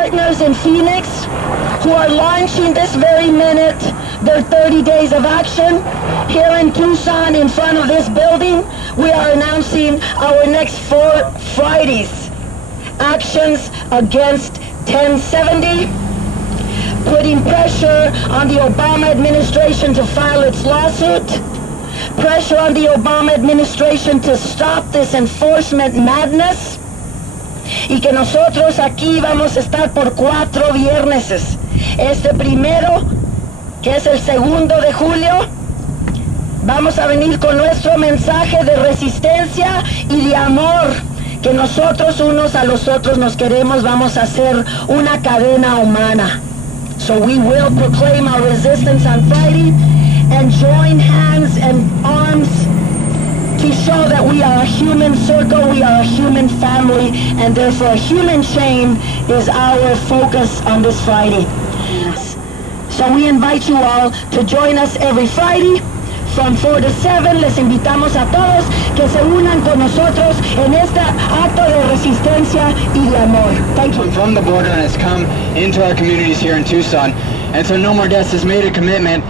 partners in Phoenix who are launching this very minute their 30 days of action. Here in Tucson, in front of this building, we are announcing our next 4 Fridays. Actions against 1070, putting pressure on the Obama administration to file its lawsuit, pressure on the Obama administration to stop this enforcement madness, y que nosotros aquí vamos a estar por 4 vierneses. Este primero, que es el 2 de julio, vamos a venir con nuestro mensaje de resistencia y de amor, que nosotros unos a los otros nos queremos, vamos a hacer una cadena humana. So we will proclaim our resistance on Friday and join hands and arms to show that we are a human circle, we are a human family, and therefore a human chain is our focus on this Friday. So we invite you all to join us every Friday from 4 to 7. Les invitamos a todos que se unan con nosotros en este acto de resistencia y de amor. Thank you. From the border and has come into our communities here in Tucson. And so No More Deaths has made a commitment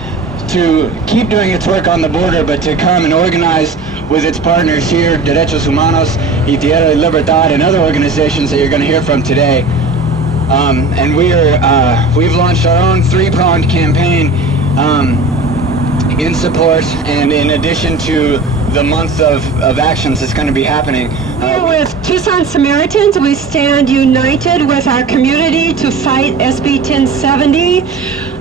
to keep doing its work on the border, but to come and organize with its partners here, Derechos Humanos, y Tierra y Libertad, and other organizations that you're going to hear from today. And we've launched our own 3-pronged campaign in support, and in addition to the month of actions that's going to be happening. With Tucson Samaritans, we stand united with our community to fight SB 1070.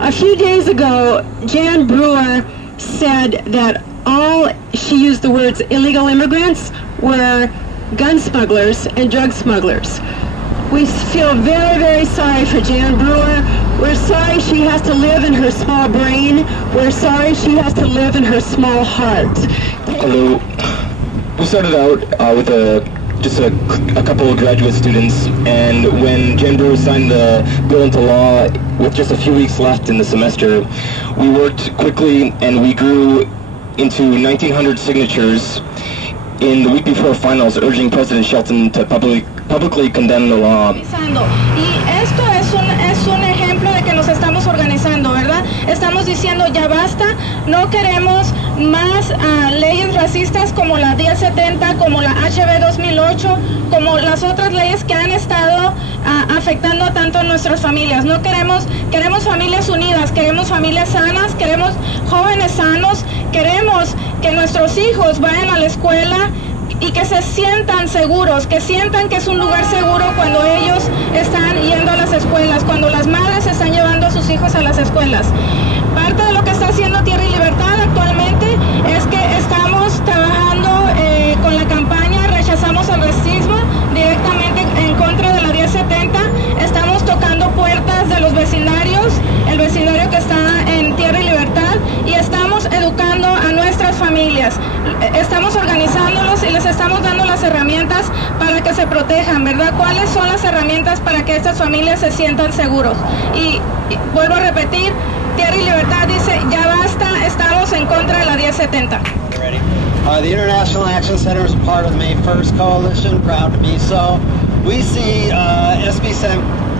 A few days ago, Jan Brewer said that she used the words illegal immigrants were gun smugglers and drug smugglers. We feel very, very sorry for Jan Brewer. We're sorry she has to live in her small brain. We're sorry she has to live in her small heart. Hello. We started out with just a couple of graduate students, and when Jan Brewer signed the bill into law with just a few weeks left in the semester, we worked quickly and we grew into 1,900 signatures in the week before finals, urging President Shelton to publicly condemn the law. Y esto es un ejemplo de que nos estamos organizando, ¿verdad? Estamos diciendo ya basta, no queremos más leyes racistas como la 1070, como la HB 2008, como las otras leyes que han estado afectando tanto a nuestras familias. No queremos familias unidas, queremos familias sanas, queremos jóvenes sanos, queremos que nuestros hijos vayan a la escuela y que se sientan seguros, que sientan que es un lugar seguro cuando ellos están yendo a las escuelas, cuando las madres están llevando a sus hijos a las escuelas. Parte de lo que está haciendo Tierra y Libertad actualmente es que estamos trabajando con la campaña Rechazamos el Racismo, directamente en contra de la 1070. Estamos tocando puertas de los vecindarios, el vecindario que está en Tierra y Libertad, y estamos educando a nuestras familias. Estamos organizándolos y les estamos dando las herramientas para que se protejan, ¿verdad? ¿Cuáles son las herramientas para que estas familias se sientan seguros? Y vuelvo a repetir, Tierra y Libertad dice, ya basta, estamos en contra de la 1070. The International Action Center is part of the May 1st Coalition, proud to be so. We see SB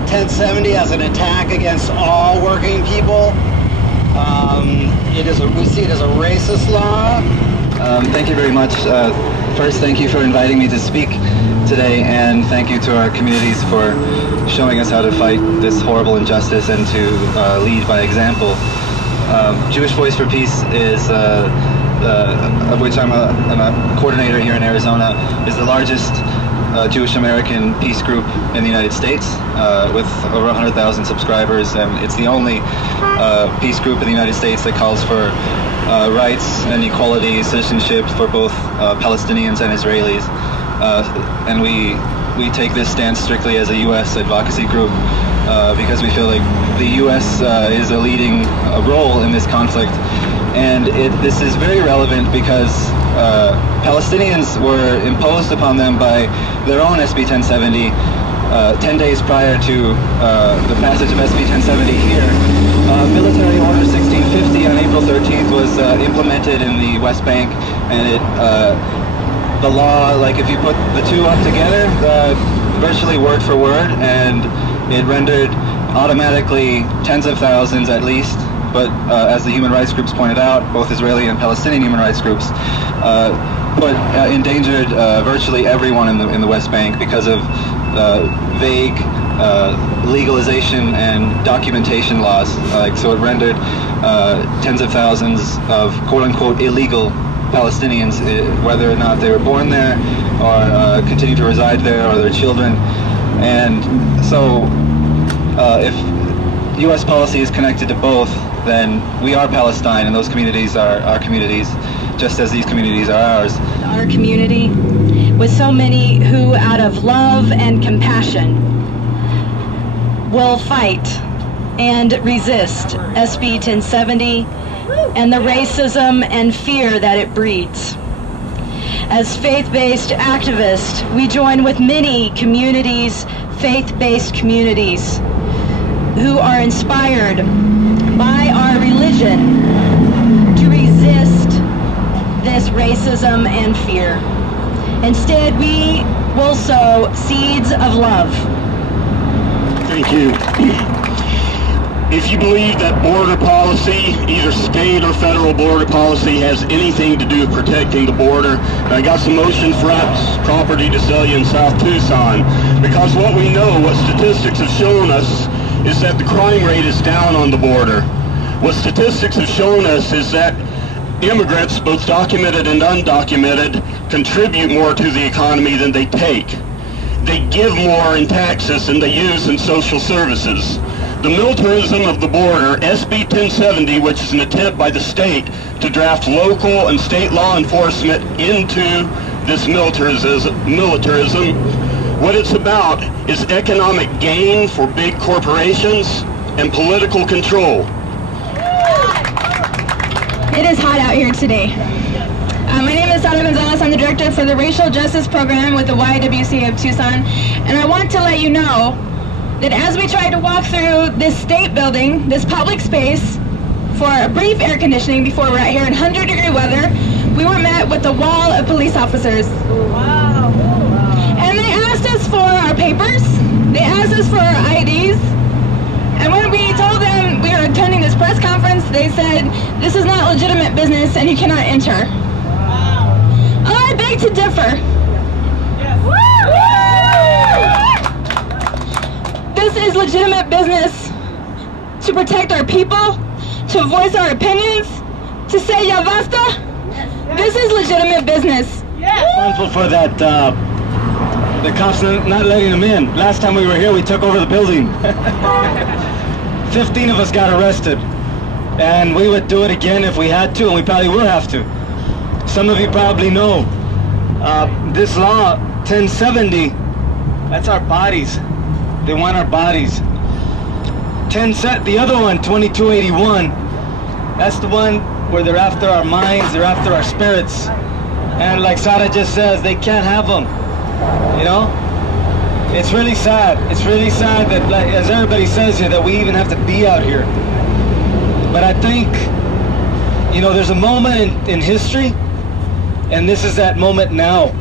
1070 as an attack against all working people. We see it as a racist law. Thank you very much. First, thank you for inviting me to speak today, and thank you to our communities for showing us how to fight this horrible injustice and to lead by example. Jewish Voice for Peace is, of which I'm a coordinator here in Arizona, is the largest Jewish American peace group in the United States, with over 100,000 subscribers, and it's the only peace group in the United States that calls for rights and equality, citizenship for both Palestinians and Israelis. And we take this stance strictly as a U.S. advocacy group because we feel like the U.S. is a leading role in this conflict. And this is very relevant because Palestinians were imposed upon them by their own SB 1070 10 days prior to the passage of SB 1070 here. Military Order 1650 on April 13th was implemented in the West Bank, and the law, like if you put the two up together, virtually word for word, and it rendered automatically tens of thousands at least, but as the human rights groups pointed out, both Israeli and Palestinian human rights groups, endangered virtually everyone in the West Bank because of vague legalization and documentation laws. So it rendered tens of thousands of quote-unquote illegal Palestinians, whether or not they were born there or continue to reside there, or their children. And so if U.S. policy is connected to both, then we are Palestine, and those communities are our communities, just as these communities are ours. Our community, with so many who, out of love and compassion, will fight and resist SB 1070 and the racism and fear that it breeds. As faith-based activists, we join with many communities, faith-based communities, who are inspired by our religion to resist this racism and fear. Instead, we will sow seeds of love. Thank you. If you believe that border policy, either state or federal border policy, has anything to do with protecting the border, I got some oceanfront property to sell you in South Tucson, because what we know, what statistics have shown us, is that the crime rate is down on the border. What statistics have shown us is that immigrants, both documented and undocumented, contribute more to the economy than they take. They give more in taxes than they use in social services. The militarism of the border, SB 1070, which is an attempt by the state to draft local and state law enforcement into this militarism, what it's about is economic gain for big corporations and political control. It is hot out here today. My name is Sara Gonzalez. I'm the director for the Racial Justice Program with the YWCA of Tucson. And I want to let you know that as we tried to walk through this state building, this public space, for a brief air conditioning before we're out here in 100-degree weather, we were met with a wall of police officers. Wow. And they asked us for our papers. They asked us for our IDs. And when we told them we were attending this press conference, they said, this is not legitimate business and you cannot enter. Wow. I beg to differ. Yes. This is legitimate business to protect our people, to voice our opinions, to say ya basta. This is legitimate business. Responsible for that, the cops not letting them in. Last time we were here, we took over the building. 15 of us got arrested, and we would do it again if we had to, and we probably will have to. Some of you probably know this law 1070, that's our bodies. They want our bodies. The other one, 2281, that's the one where they're after our minds, they're after our spirits, and like Sara just says, they can't have them. You know, it's really sad. It's really sad that, like, as everybody says here, that we even have to be out here. But I think, you know, there's a moment in history, and this is that moment now.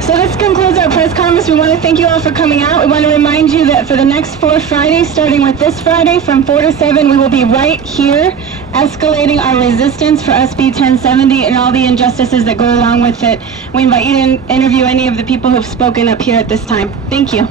So this concludes our press conference. We want to thank you all for coming out. We want to remind you that for the next 4 Fridays, starting with this Friday from 4 to 7, we will be right here escalating our resistance for SB 1070 and all the injustices that go along with it. We invite you to interview any of the people who have spoken up here at this time. Thank you.